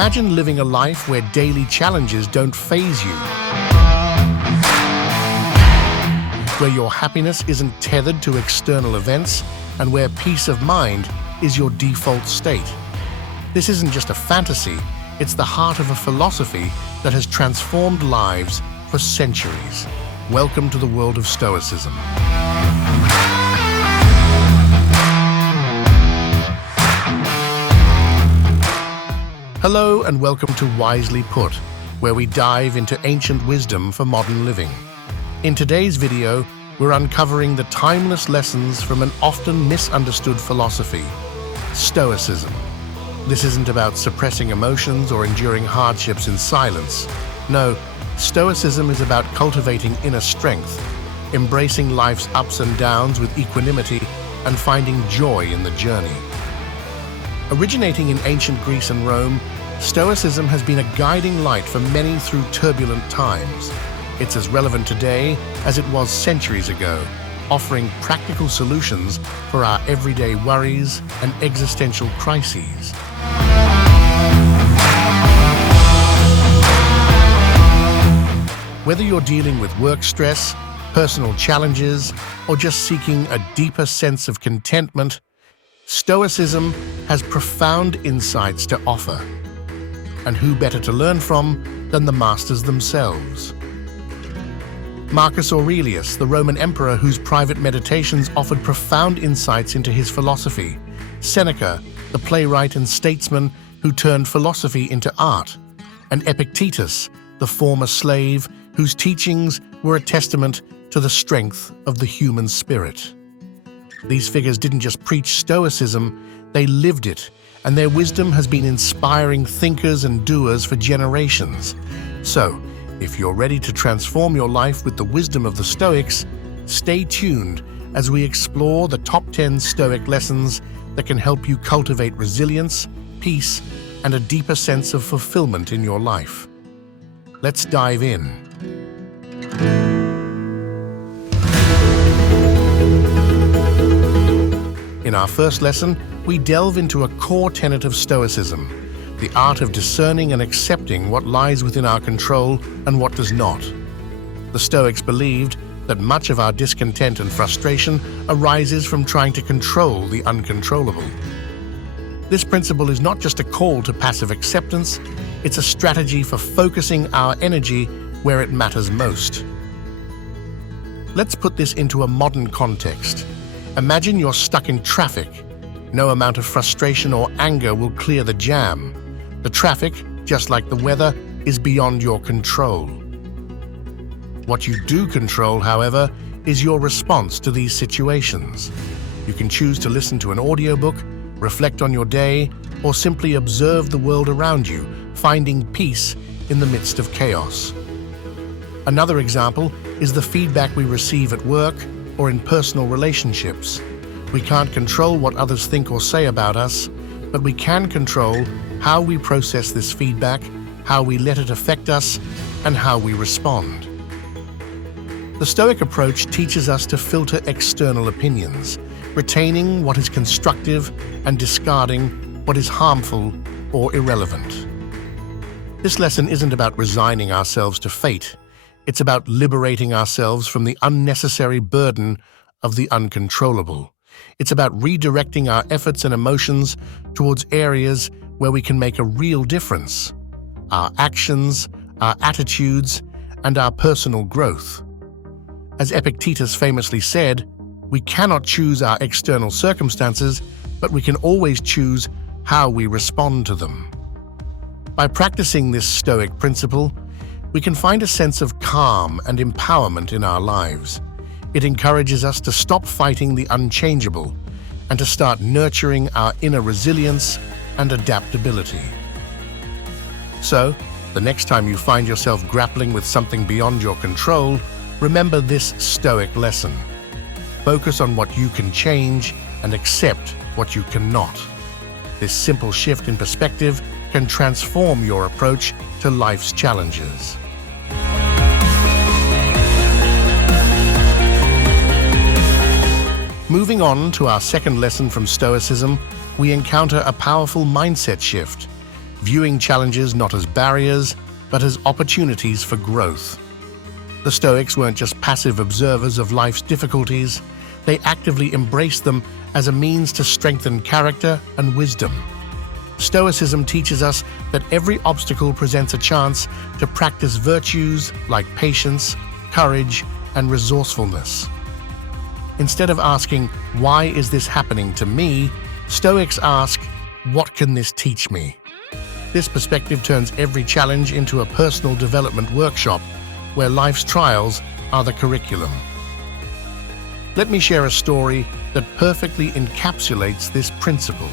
Imagine living a life where daily challenges don't faze you, where your happiness isn't tethered to external events, and where peace of mind is your default state. This isn't just a fantasy, it's the heart of a philosophy that has transformed lives for centuries. Welcome to the world of Stoicism. Hello and welcome to Wisely Put, where we dive into ancient wisdom for modern living. In today's video, we're uncovering the timeless lessons from an often misunderstood philosophy, Stoicism. This isn't about suppressing emotions or enduring hardships in silence. No, Stoicism is about cultivating inner strength, embracing life's ups and downs with equanimity, and finding joy in the journey. Originating in ancient Greece and Rome, Stoicism has been a guiding light for many through turbulent times. It's as relevant today as it was centuries ago, offering practical solutions for our everyday worries and existential crises. Whether you're dealing with work stress, personal challenges, or just seeking a deeper sense of contentment, Stoicism has profound insights to offer. And who better to learn from than the masters themselves? Marcus Aurelius, the Roman emperor whose private meditations offered profound insights into his philosophy. Seneca, the playwright and statesman who turned philosophy into art. And Epictetus, the former slave whose teachings were a testament to the strength of the human spirit. These figures didn't just preach Stoicism, they lived it, and their wisdom has been inspiring thinkers and doers for generations. So, if you're ready to transform your life with the wisdom of the Stoics, stay tuned as we explore the top 10 Stoic lessons that can help you cultivate resilience, peace, and a deeper sense of fulfillment in your life. Let's dive in. In our first lesson, we delve into a core tenet of Stoicism, the art of discerning and accepting what lies within our control and what does not. The Stoics believed that much of our discontent and frustration arises from trying to control the uncontrollable. This principle is not just a call to passive acceptance, it's a strategy for focusing our energy where it matters most. Let's put this into a modern context. Imagine you're stuck in traffic. No amount of frustration or anger will clear the jam. The traffic, just like the weather, is beyond your control. What you do control, however, is your response to these situations. You can choose to listen to an audiobook, reflect on your day, or simply observe the world around you, finding peace in the midst of chaos. Another example is the feedback we receive at work or in personal relationships. We can't control what others think or say about us, but we can control how we process this feedback, how we let it affect us, and how we respond. The Stoic approach teaches us to filter external opinions, retaining what is constructive and discarding what is harmful or irrelevant. This lesson isn't about resigning ourselves to fate. It's about liberating ourselves from the unnecessary burden of the uncontrollable. It's about redirecting our efforts and emotions towards areas where we can make a real difference. Our actions, our attitudes, and our personal growth. As Epictetus famously said, we cannot choose our external circumstances, but we can always choose how we respond to them. By practicing this Stoic principle, we can find a sense of calm and empowerment in our lives. It encourages us to stop fighting the unchangeable and to start nurturing our inner resilience and adaptability. So, the next time you find yourself grappling with something beyond your control, remember this Stoic lesson. Focus on what you can change and accept what you cannot. This simple shift in perspective can transform your approach to life's challenges. Moving on to our second lesson from Stoicism, we encounter a powerful mindset shift. viewing challenges not as barriers, but as opportunities for growth. The Stoics weren't just passive observers of life's difficulties, they actively embraced them as a means to strengthen character and wisdom. Stoicism teaches us that every obstacle presents a chance to practice virtues like patience, courage, and resourcefulness. Instead of asking, "Why is this happening to me?" Stoics ask, "What can this teach me?" This perspective turns every challenge into a personal development workshop where life's trials are the curriculum. Let me share a story that perfectly encapsulates this principle.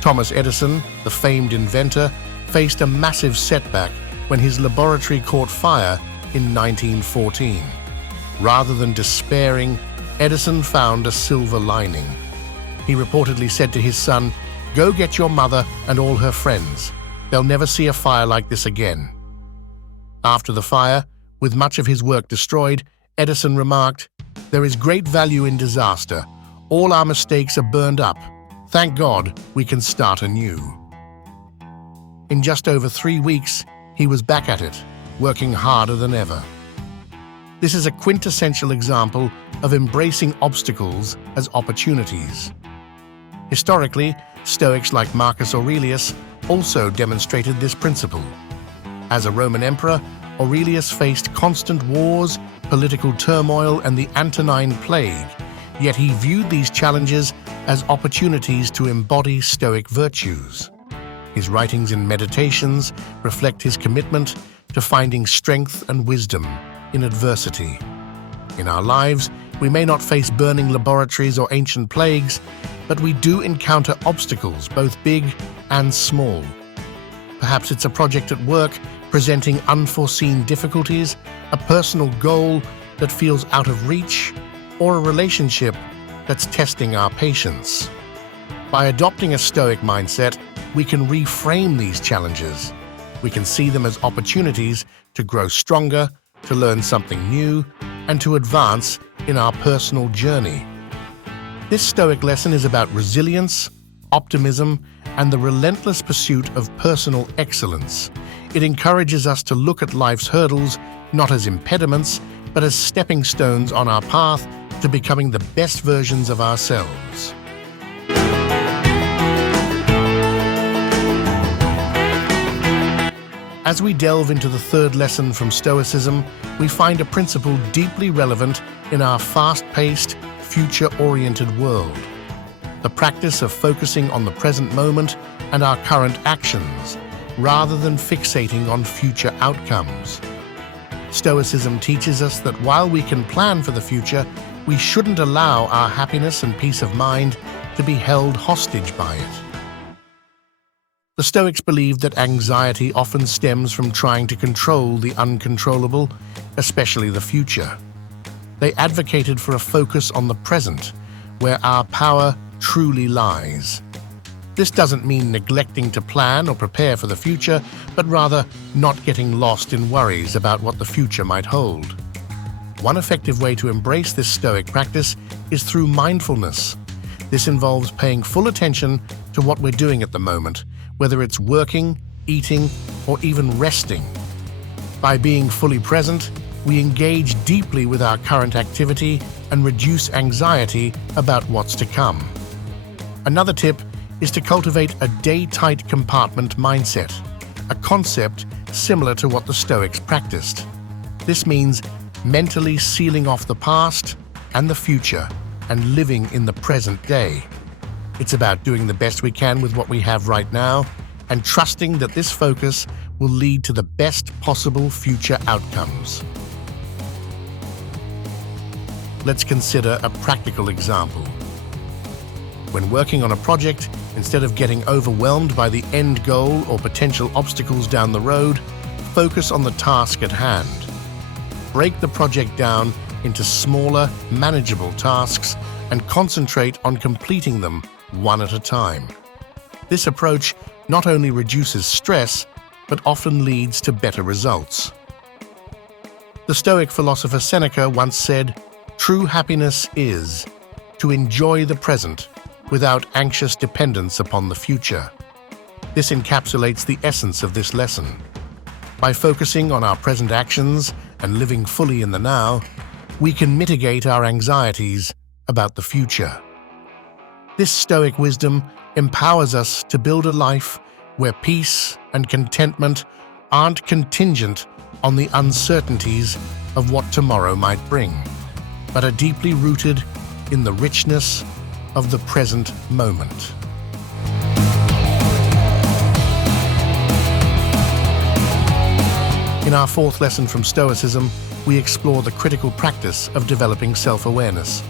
Thomas Edison, the famed inventor, faced a massive setback when his laboratory caught fire in 1914. Rather than despairing, Edison found a silver lining. He reportedly said to his son, "Go get your mother and all her friends. They'll never see a fire like this again." After the fire, with much of his work destroyed, Edison remarked, "There is great value in disaster. All our mistakes are burned up. Thank God we can start anew." In just over 3 weeks, he was back at it, working harder than ever. This is a quintessential example of embracing obstacles as opportunities. Historically, Stoics like Marcus Aurelius also demonstrated this principle. As a Roman emperor, Aurelius faced constant wars, political turmoil, and the Antonine Plague, yet he viewed these challenges as opportunities to embody Stoic virtues. His writings and meditations reflect his commitment to finding strength and wisdom in adversity. In our lives, we may not face burning laboratories or ancient plagues, but we do encounter obstacles, both big and small. Perhaps it's a project at work presenting unforeseen difficulties, a personal goal that feels out of reach, or a relationship that's testing our patience. By adopting a Stoic mindset, we can reframe these challenges. We can see them as opportunities to grow stronger, to learn something new, and to advance in our personal journey. This Stoic lesson is about resilience, optimism, and the relentless pursuit of personal excellence. It encourages us to look at life's hurdles not as impediments, but as stepping stones on our path to becoming the best versions of ourselves. As we delve into the third lesson from Stoicism, we find a principle deeply relevant in our fast-paced, future-oriented world. The practice of focusing on the present moment and our current actions, rather than fixating on future outcomes. Stoicism teaches us that while we can plan for the future, we shouldn't allow our happiness and peace of mind to be held hostage by it. The Stoics believed that anxiety often stems from trying to control the uncontrollable, especially the future. They advocated for a focus on the present, where our power truly lies. This doesn't mean neglecting to plan or prepare for the future, but rather not getting lost in worries about what the future might hold. One effective way to embrace this Stoic practice is through mindfulness. This involves paying full attention to what we're doing at the moment, whether it's working, eating, or even resting. By being fully present, we engage deeply with our current activity and reduce anxiety about what's to come. Another tip is to cultivate a day-tight compartment mindset, a concept similar to what the Stoics practiced. This means mentally sealing off the past and the future and living in the present day. It's about doing the best we can with what we have right now and trusting that this focus will lead to the best possible future outcomes. Let's consider a practical example. When working on a project, instead of getting overwhelmed by the end goal or potential obstacles down the road, focus on the task at hand. Break the project down into smaller, manageable tasks and concentrate on completing them one at a time. This approach not only reduces stress, but often leads to better results. The Stoic philosopher Seneca once said, "True happiness is to enjoy the present without anxious dependence upon the future." This encapsulates the essence of this lesson. By focusing on our present actions and living fully in the now, we can mitigate our anxieties about the future. This Stoic wisdom empowers us to build a life where peace and contentment aren't contingent on the uncertainties of what tomorrow might bring, but are deeply rooted in the richness of the present moment. In our fourth lesson from Stoicism, we explore the critical practice of developing self-awareness.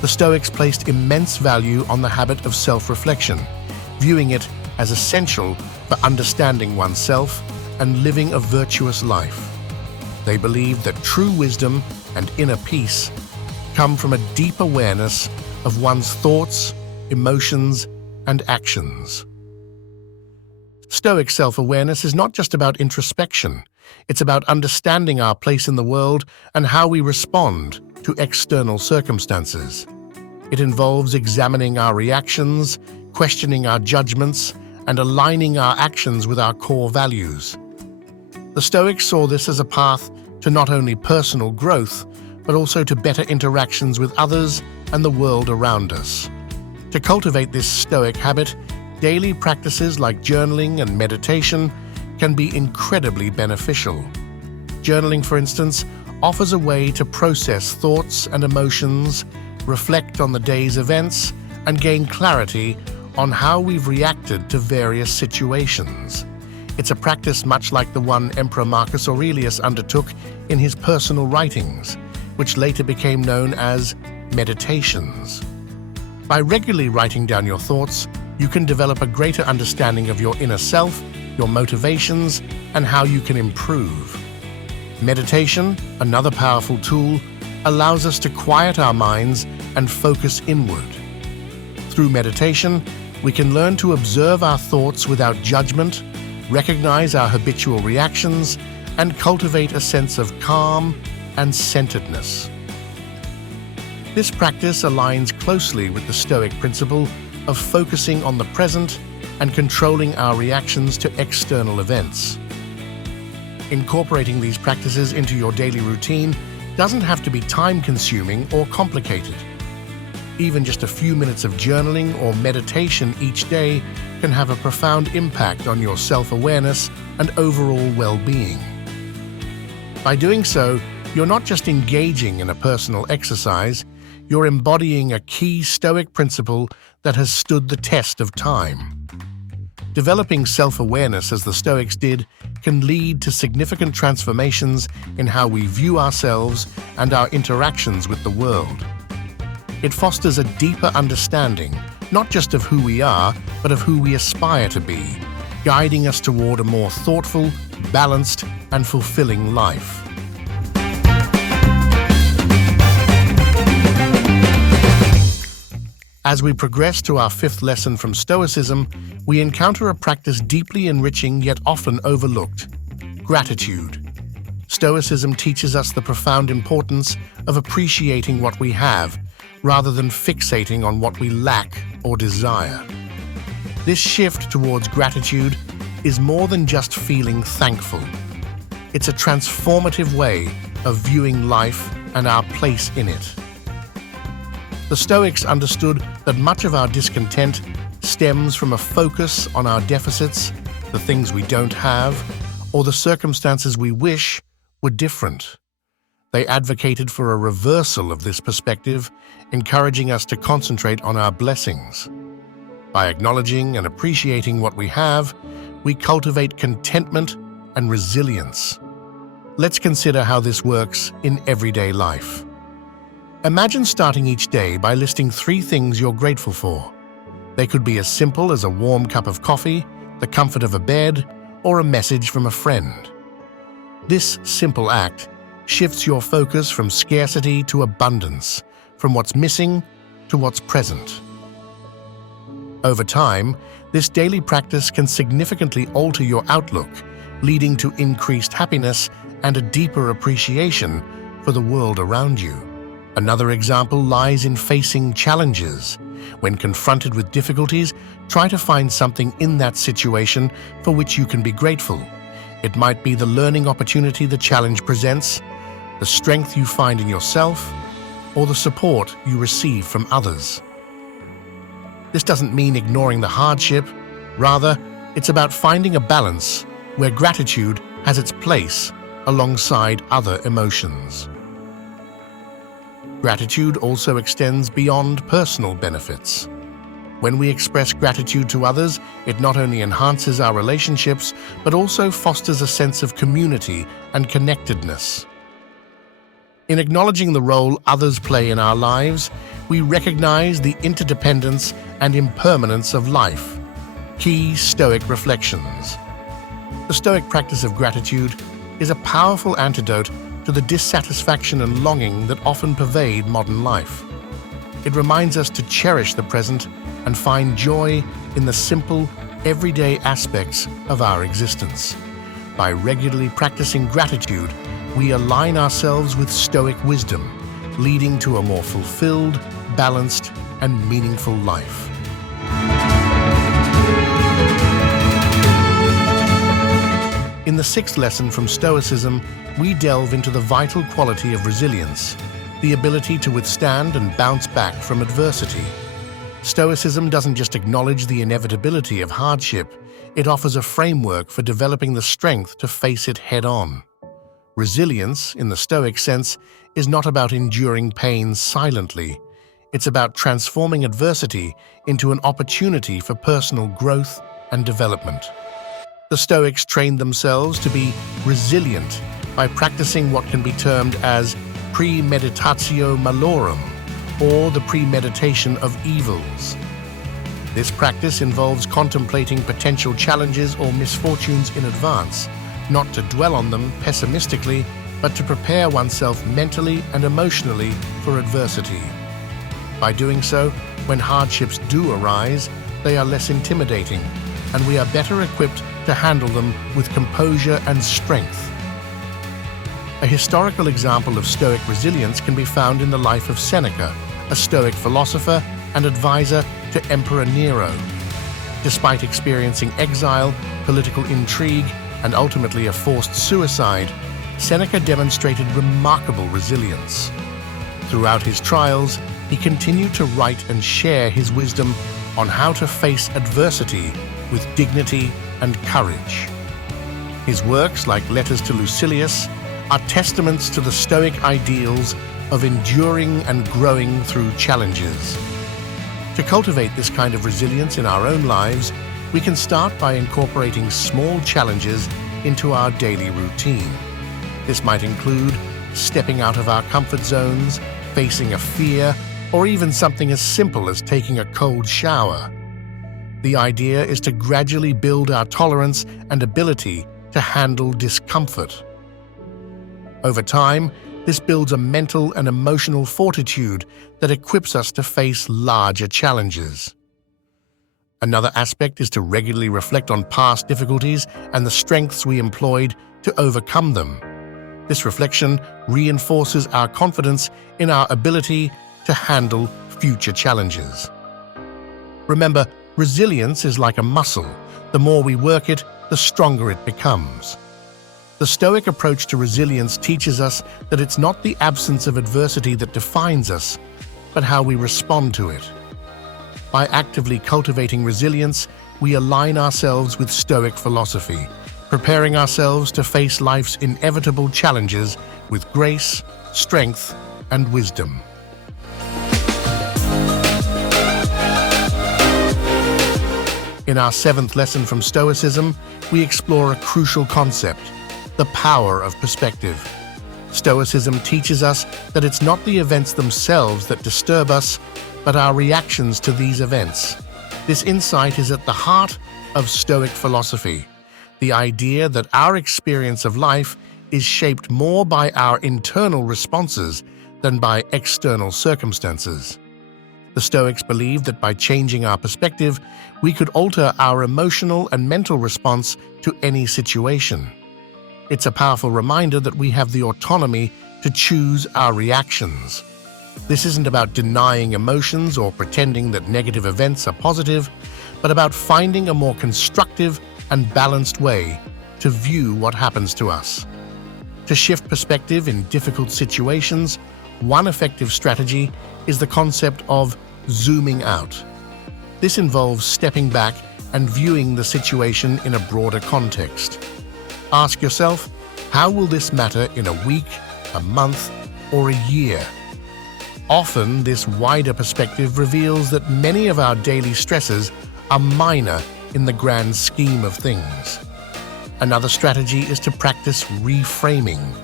The Stoics placed immense value on the habit of self-reflection, viewing it as essential for understanding oneself and living a virtuous life. They believed that true wisdom and inner peace come from a deep awareness of one's thoughts, emotions, and actions. Stoic self-awareness is not just about introspection. It's about understanding our place in the world and how we respond to external circumstances. It involves examining our reactions, questioning our judgments, and aligning our actions with our core values. The Stoics saw this as a path to not only personal growth, but also to better interactions with others and the world around us. To cultivate this Stoic habit, daily practices like journaling and meditation can be incredibly beneficial. Journaling, for instance, offers a way to process thoughts and emotions, reflect on the day's events, and gain clarity on how we've reacted to various situations. It's a practice much like the one Emperor Marcus Aurelius undertook in his personal writings, which later became known as meditations. By regularly writing down your thoughts, you can develop a greater understanding of your inner self, your motivations, and how you can improve. Meditation, another powerful tool, allows us to quiet our minds and focus inward. Through meditation, we can learn to observe our thoughts without judgment, recognize our habitual reactions, and cultivate a sense of calm and centeredness. This practice aligns closely with the Stoic principle of focusing on the present and controlling our reactions to external events. Incorporating these practices into your daily routine doesn't have to be time-consuming or complicated. Even just a few minutes of journaling or meditation each day can have a profound impact on your self-awareness and overall well-being. By doing so, you're not just engaging in a personal exercise, you're embodying a key Stoic principle that has stood the test of time. Developing self-awareness as the Stoics did can lead to significant transformations in how we view ourselves and our interactions with the world. It fosters a deeper understanding, not just of who we are, but of who we aspire to be, guiding us toward a more thoughtful, balanced, and fulfilling life. As we progress to our fifth lesson from Stoicism, we encounter a practice deeply enriching yet often overlooked: gratitude. Stoicism teaches us the profound importance of appreciating what we have, rather than fixating on what we lack or desire. This shift towards gratitude is more than just feeling thankful. It's a transformative way of viewing life and our place in it. The Stoics understood that much of our discontent stems from a focus on our deficits, the things we don't have, or the circumstances we wish were different. They advocated for a reversal of this perspective, encouraging us to concentrate on our blessings. By acknowledging and appreciating what we have, we cultivate contentment and resilience. Let's consider how this works in everyday life. Imagine starting each day by listing 3 things you're grateful for. They could be as simple as a warm cup of coffee, the comfort of a bed, or a message from a friend. This simple act shifts your focus from scarcity to abundance, from what's missing to what's present. Over time, this daily practice can significantly alter your outlook, leading to increased happiness and a deeper appreciation for the world around you. Another example lies in facing challenges. When confronted with difficulties, try to find something in that situation for which you can be grateful. It might be the learning opportunity the challenge presents, the strength you find in yourself, or the support you receive from others. This doesn't mean ignoring the hardship. Rather, it's about finding a balance where gratitude has its place alongside other emotions. Gratitude also extends beyond personal benefits. When we express gratitude to others, it not only enhances our relationships, but also fosters a sense of community and connectedness. In acknowledging the role others play in our lives, we recognize the interdependence and impermanence of life. Key Stoic reflections. The Stoic practice of gratitude is a powerful antidote to the dissatisfaction and longing that often pervade modern life. It reminds us to cherish the present and find joy in the simple, everyday aspects of our existence. By regularly practicing gratitude, we align ourselves with Stoic wisdom, leading to a more fulfilled, balanced, and meaningful life. In the sixth lesson from Stoicism, we delve into the vital quality of resilience, the ability to withstand and bounce back from adversity. Stoicism doesn't just acknowledge the inevitability of hardship, it offers a framework for developing the strength to face it head-on. Resilience, in the Stoic sense, is not about enduring pain silently. It's about transforming adversity into an opportunity for personal growth and development. The Stoics trained themselves to be resilient by practicing what can be termed as premeditatio malorum, or the premeditation of evils. This practice involves contemplating potential challenges or misfortunes in advance, not to dwell on them pessimistically, but to prepare oneself mentally and emotionally for adversity. By doing so, when hardships do arise, they are less intimidating, and we are better equipped to handle them with composure and strength. A historical example of Stoic resilience can be found in the life of Seneca, a Stoic philosopher and advisor to Emperor Nero. Despite experiencing exile, political intrigue, and ultimately a forced suicide, Seneca demonstrated remarkable resilience. Throughout his trials, he continued to write and share his wisdom on how to face adversity with dignity and courage. His works, like Letters to Lucilius, are testaments to the Stoic ideals of enduring and growing through challenges. To cultivate this kind of resilience in our own lives, we can start by incorporating small challenges into our daily routine. This might include stepping out of our comfort zones, facing a fear, or even something as simple as taking a cold shower. The idea is to gradually build our tolerance and ability to handle discomfort. Over time, this builds a mental and emotional fortitude that equips us to face larger challenges. Another aspect is to regularly reflect on past difficulties and the strengths we employed to overcome them. This reflection reinforces our confidence in our ability to handle future challenges. Remember, resilience is like a muscle. The more we work it, the stronger it becomes. The Stoic approach to resilience teaches us that it's not the absence of adversity that defines us, but how we respond to it. By actively cultivating resilience, we align ourselves with Stoic philosophy, preparing ourselves to face life's inevitable challenges with grace, strength, and wisdom. In our seventh lesson from Stoicism, we explore a crucial concept: the power of perspective. Stoicism teaches us that it's not the events themselves that disturb us, but our reactions to these events. This insight is at the heart of Stoic philosophy, the idea that our experience of life is shaped more by our internal responses than by external circumstances. The Stoics believed that by changing our perspective, we could alter our emotional and mental response to any situation. It's a powerful reminder that we have the autonomy to choose our reactions. This isn't about denying emotions or pretending that negative events are positive, but about finding a more constructive and balanced way to view what happens to us. To shift perspective in difficult situations, one effective strategy is the concept of zooming out. This involves stepping back and viewing the situation in a broader context. Ask yourself, how will this matter in a week, a month, or a year? Often, this wider perspective reveals that many of our daily stresses are minor in the grand scheme of things. Another strategy is to practice reframing.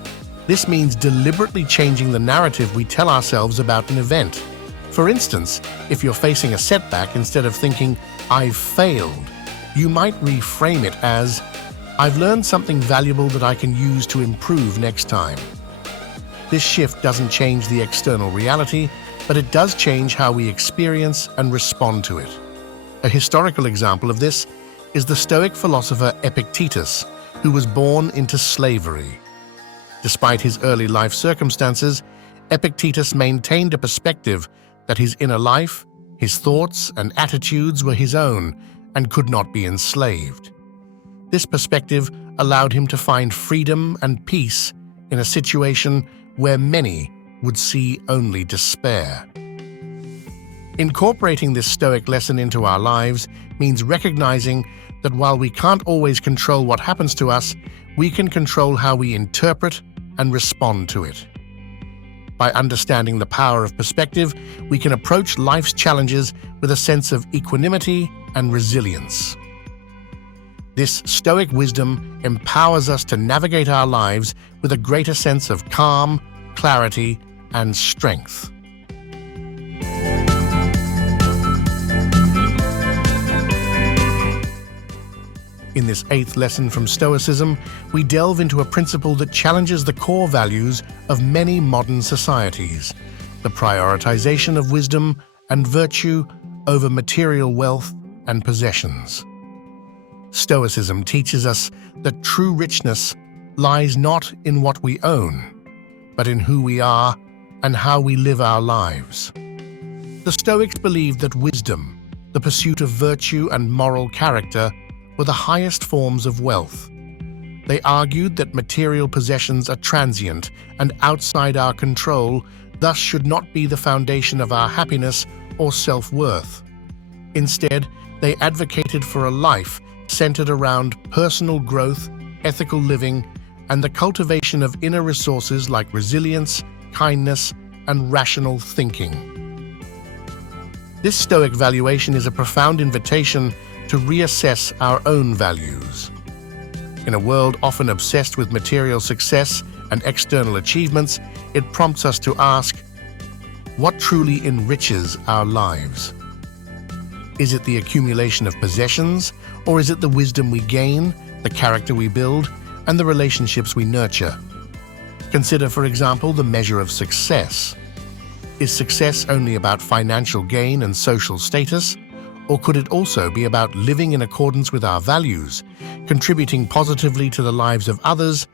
This means deliberately changing the narrative we tell ourselves about an event. For instance, if you're facing a setback, instead of thinking, "I've failed," you might reframe it as, "I've learned something valuable that I can use to improve next time." This shift doesn't change the external reality, but it does change how we experience and respond to it. A historical example of this is the Stoic philosopher Epictetus, who was born into slavery. Despite his early life circumstances, Epictetus maintained a perspective that his inner life, his thoughts and attitudes were his own and could not be enslaved. This perspective allowed him to find freedom and peace in a situation where many would see only despair. Incorporating this Stoic lesson into our lives means recognizing that while we can't always control what happens to us, we can control how we interpret and respond to it. By understanding the power of perspective, we can approach life's challenges with a sense of equanimity and resilience. This Stoic wisdom empowers us to navigate our lives with a greater sense of calm, clarity, and strength. In this 8th lesson from Stoicism, we delve into a principle that challenges the core values of many modern societies: the prioritization of wisdom and virtue over material wealth and possessions. Stoicism teaches us that true richness lies not in what we own, but in who we are and how we live our lives. The Stoics believed that wisdom, the pursuit of virtue and moral character, were the highest forms of wealth. They argued that material possessions are transient and outside our control, thus should not be the foundation of our happiness or self-worth. Instead, they advocated for a life centered around personal growth, ethical living, and the cultivation of inner resources like resilience, kindness, and rational thinking. This Stoic valuation is a profound invitation to reassess our own values. In a world often obsessed with material success and external achievements, it prompts us to ask, what truly enriches our lives? Is it the accumulation of possessions, or is it the wisdom we gain, the character we build, and the relationships we nurture? Consider, for example, the measure of success. Is success only about financial gain and social status? Or could it also be about living in accordance with our values, contributing positively to the lives of others,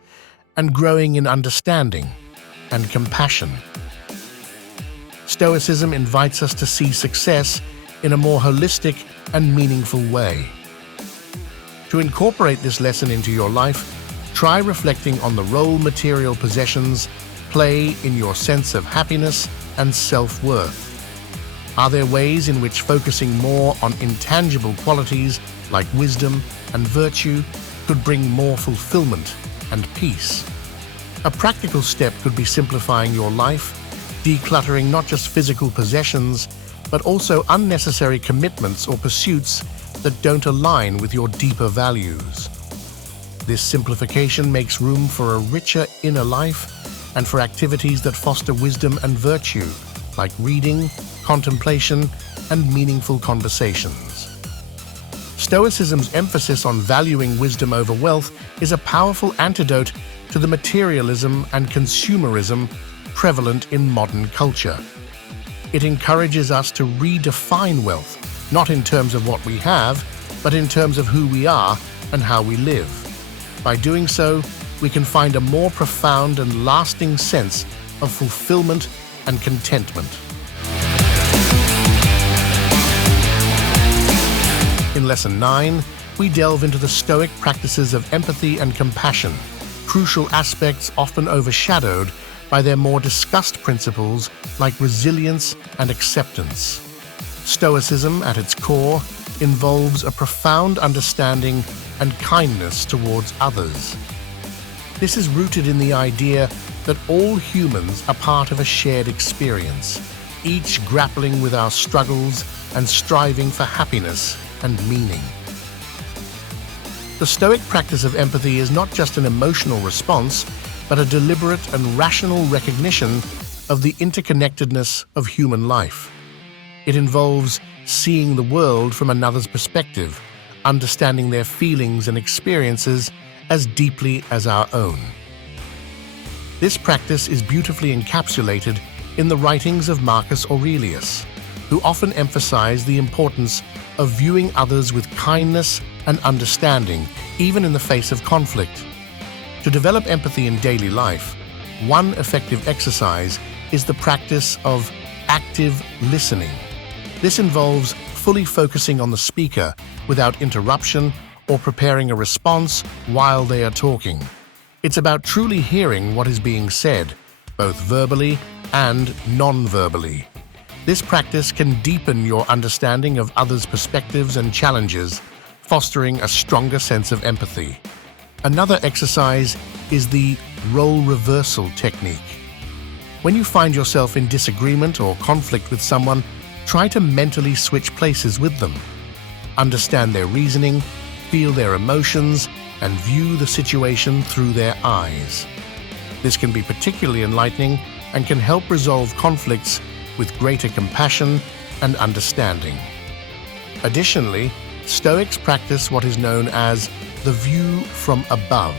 and growing in understanding and compassion? Stoicism invites us to see success in a more holistic and meaningful way. To incorporate this lesson into your life, try reflecting on the role material possessions play in your sense of happiness and self-worth. Are there ways in which focusing more on intangible qualities like wisdom and virtue could bring more fulfillment and peace? A practical step could be simplifying your life, decluttering not just physical possessions, but also unnecessary commitments or pursuits that don't align with your deeper values. This simplification makes room for a richer inner life and for activities that foster wisdom and virtue, like reading, contemplation, and meaningful conversations. Stoicism's emphasis on valuing wisdom over wealth is a powerful antidote to the materialism and consumerism prevalent in modern culture. It encourages us to redefine wealth, not in terms of what we have, but in terms of who we are and how we live. By doing so, we can find a more profound and lasting sense of fulfillment and meaning in our lives. and contentment. In Lesson 9, we delve into the Stoic practices of empathy and compassion, crucial aspects often overshadowed by their more discussed principles like resilience and acceptance. Stoicism, at its core, involves a profound understanding and kindness towards others. This is rooted in the idea that all humans are part of a shared experience, each grappling with our struggles and striving for happiness and meaning. The Stoic practice of empathy is not just an emotional response, but a deliberate and rational recognition of the interconnectedness of human life. It involves seeing the world from another's perspective, understanding their feelings and experiences as deeply as our own. This practice is beautifully encapsulated in the writings of Marcus Aurelius, who often emphasized the importance of viewing others with kindness and understanding, even in the face of conflict. To develop empathy in daily life, one effective exercise is the practice of active listening. This involves fully focusing on the speaker without interruption or preparing a response while they are talking. It's about truly hearing what is being said, both verbally and non-verbally. This practice can deepen your understanding of others' perspectives and challenges, fostering a stronger sense of empathy. Another exercise is the role reversal technique. When you find yourself in disagreement or conflict with someone, try to mentally switch places with them. Understand their reasoning, feel their emotions, and view the situation through their eyes. This can be particularly enlightening and can help resolve conflicts with greater compassion and understanding. Additionally, Stoics practice what is known as the view from above.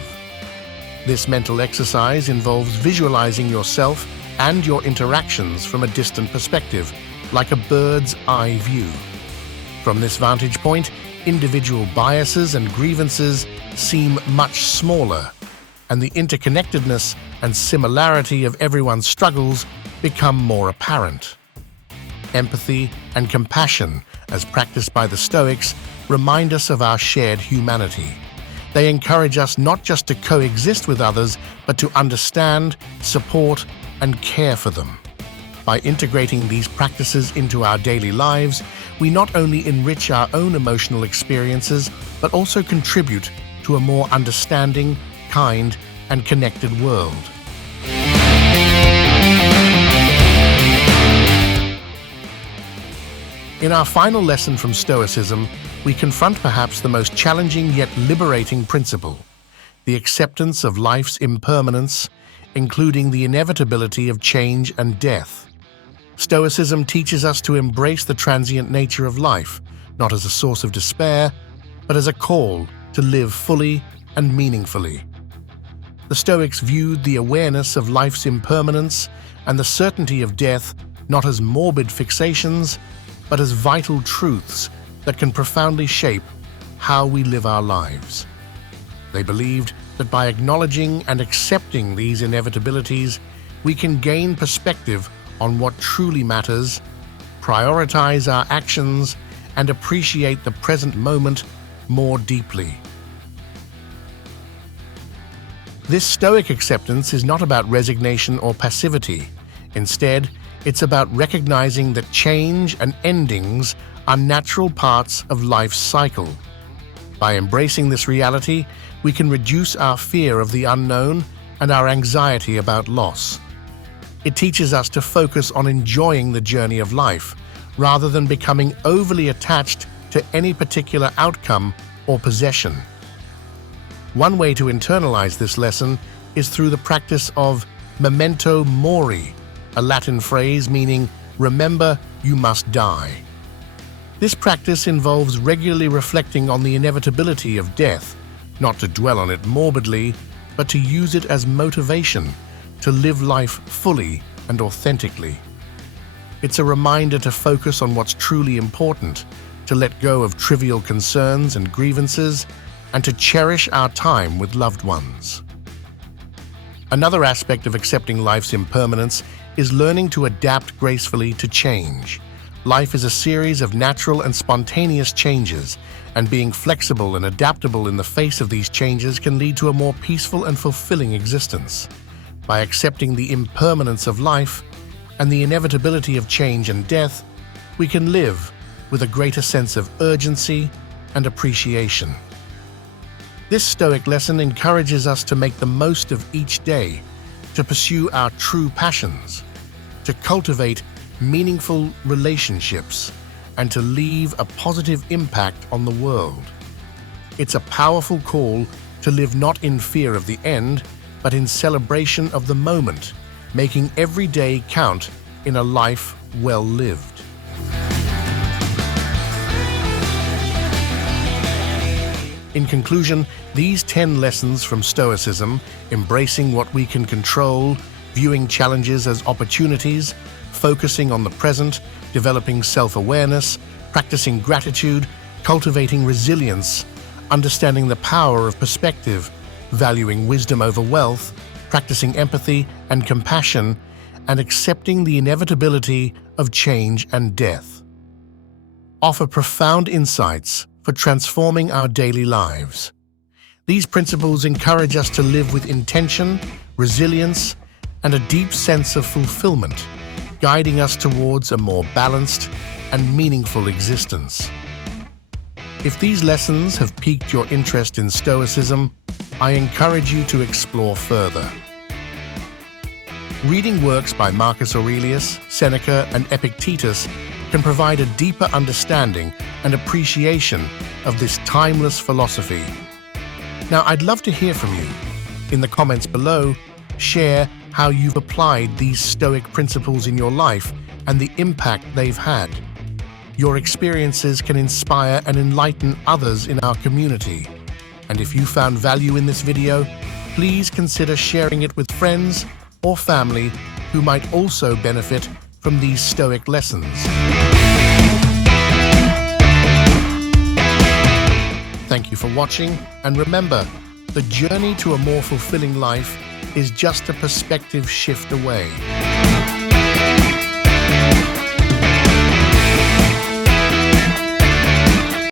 This mental exercise involves visualizing yourself and your interactions from a distant perspective, like a bird's eye view. From this vantage point, individual biases and grievances seem much smaller, and the interconnectedness and similarity of everyone's struggles become more apparent. Empathy and compassion, as practiced by the Stoics, remind us of our shared humanity. They encourage us not just to coexist with others, but to understand, support, and care for them. By integrating these practices into our daily lives, we not only enrich our own emotional experiences, but also contribute to a more understanding, kind, and connected world. In our final lesson from Stoicism, we confront perhaps the most challenging yet liberating principle, the acceptance of life's impermanence, including the inevitability of change and death. Stoicism teaches us to embrace the transient nature of life, not as a source of despair, but as a call to live fully and meaningfully. The Stoics viewed the awareness of life's impermanence and the certainty of death not as morbid fixations, but as vital truths that can profoundly shape how we live our lives. They believed that by acknowledging and accepting these inevitabilities, we can gain perspective on what truly matters, prioritize our actions, and appreciate the present moment more deeply. This Stoic acceptance is not about resignation or passivity. Instead, it's about recognizing that change and endings are natural parts of life's cycle. By embracing this reality, we can reduce our fear of the unknown and our anxiety about loss. It teaches us to focus on enjoying the journey of life, rather than becoming overly attached to any particular outcome or possession. One way to internalize this lesson is through the practice of memento mori, a Latin phrase meaning "remember, you must die." This practice involves regularly reflecting on the inevitability of death, not to dwell on it morbidly, but to use it as motivation to live life fully and authentically. It's a reminder to focus on what's truly important, to let go of trivial concerns and grievances, and to cherish our time with loved ones. Another aspect of accepting life's impermanence is learning to adapt gracefully to change. Life is a series of natural and spontaneous changes, and being flexible and adaptable in the face of these changes can lead to a more peaceful and fulfilling existence. By accepting the impermanence of life and the inevitability of change and death, we can live with a greater sense of urgency and appreciation. This Stoic lesson encourages us to make the most of each day, to pursue our true passions, to cultivate meaningful relationships, and to leave a positive impact on the world. It's a powerful call to live not in fear of the end, but in celebration of the moment, making every day count in a life well lived. In conclusion, these 10 lessons from Stoicism, embracing what we can control, viewing challenges as opportunities, focusing on the present, developing self-awareness, practicing gratitude, cultivating resilience, understanding the power of perspective, valuing wisdom over wealth, practicing empathy and compassion, and accepting the inevitability of change and death, offer profound insights for transforming our daily lives. These principles encourage us to live with intention, resilience, and a deep sense of fulfillment, guiding us towards a more balanced and meaningful existence. If these lessons have piqued your interest in Stoicism, I encourage you to explore further. Reading works by Marcus Aurelius, Seneca, and Epictetus can provide a deeper understanding and appreciation of this timeless philosophy. Now, I'd love to hear from you. In the comments below, share how you've applied these Stoic principles in your life and the impact they've had. Your experiences can inspire and enlighten others in our community. And if you found value in this video, please consider sharing it with friends or family who might also benefit from these Stoic lessons. Thank you for watching, and remember, the journey to a more fulfilling life is just a perspective shift away.